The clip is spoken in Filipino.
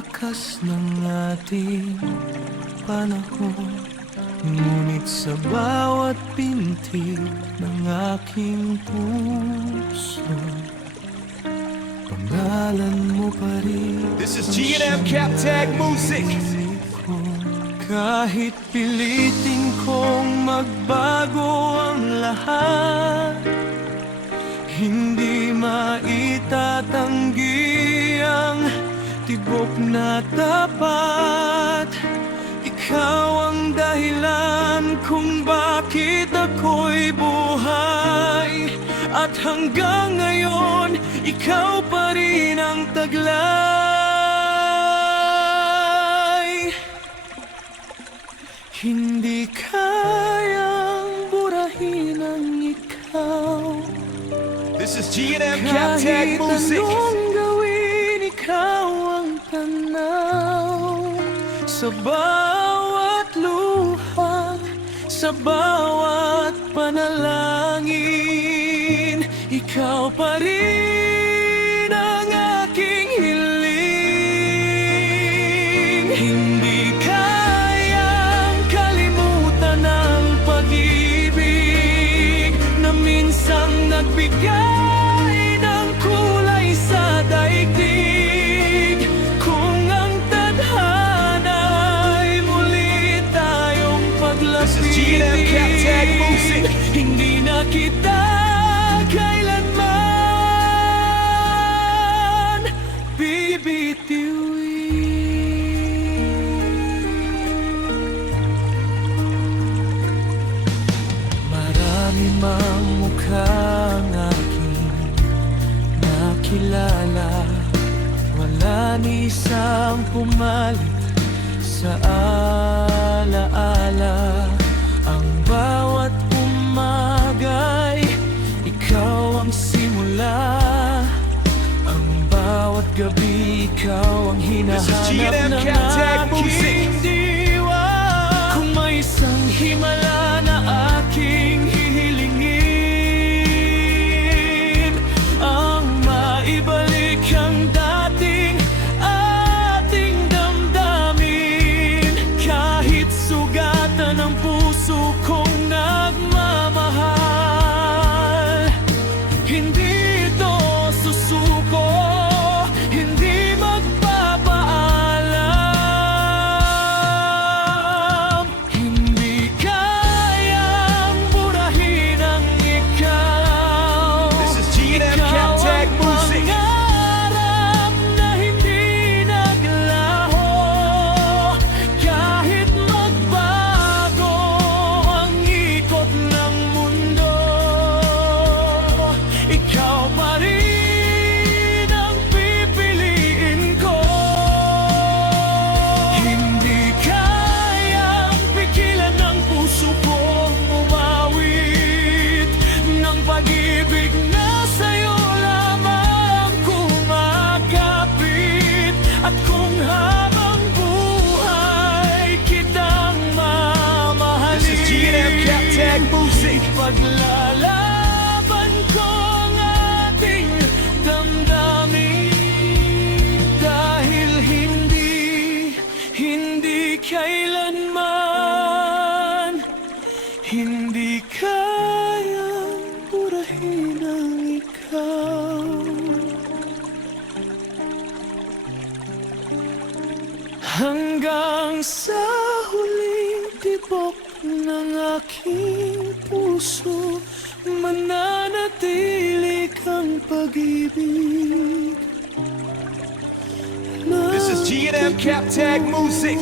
wakas ng ating panahon. Ngunit sa bawat pintig ng aking puso, pangalan mo pa rin. This is G&M Captag Music. Kahit pilitin kong magbago ang lahat, hindi maitatanggi ang tibok na tapat. Ikaw ang dahilan kung bakit ako'y buhay, at hanggang ngayon, ikaw pa rin ang taglay. Hindi kayang burahin ang ikaw. This is G&M Captag Music. Kahit anong gawin, ikaw ang tanaw. Sa bawat luha, sa bawat panalangin, ikaw pa rin ang aking hiling. Hindi kayang kalimutan ang pag-ibig na minsang nagbigay ng kulay sa daigdig. Kung ang tadhana'y muli tayong This is G&M Captag Music. paglapit, hindi na kita kailanman bibitiwin. Marami mang mukhang aking nakilala, wala ni isang pumalit sa alaala. Ang bawat umaga'y ikaw ang simula, ang bawat gabi ikaw ang This is hinahanap G&M ng Captag Music. aking diwa. Kung may isang himala na aking hihilingin, ang maibalik ang dating ating damdamin. Kahit sugatan ang puso kong nagmamahal, hindi ito susuko, hindi magpapaalam. Hindi kayang burahin ang ikaw. This is G&M Captag Music. Pangarap na hindi naglaho, kahit magbago ang ikot ng mundo. Ikaw pa rin ang pipiliin ko. Hindi kayang pigilan ng puso kong umawit ng pag-ibig na sa'yo lamang kumakapit. At kung habang buhay kitang mamahalin, This is G&M Captag Music. paglalaban ko ang ating damdamin, dahil hindi kailanman, hindi kayang burahin ang ikaw. Hanggang sa huling tibok ng aking puso, mananatili kang pag-ibig. This is G&M Captag Music.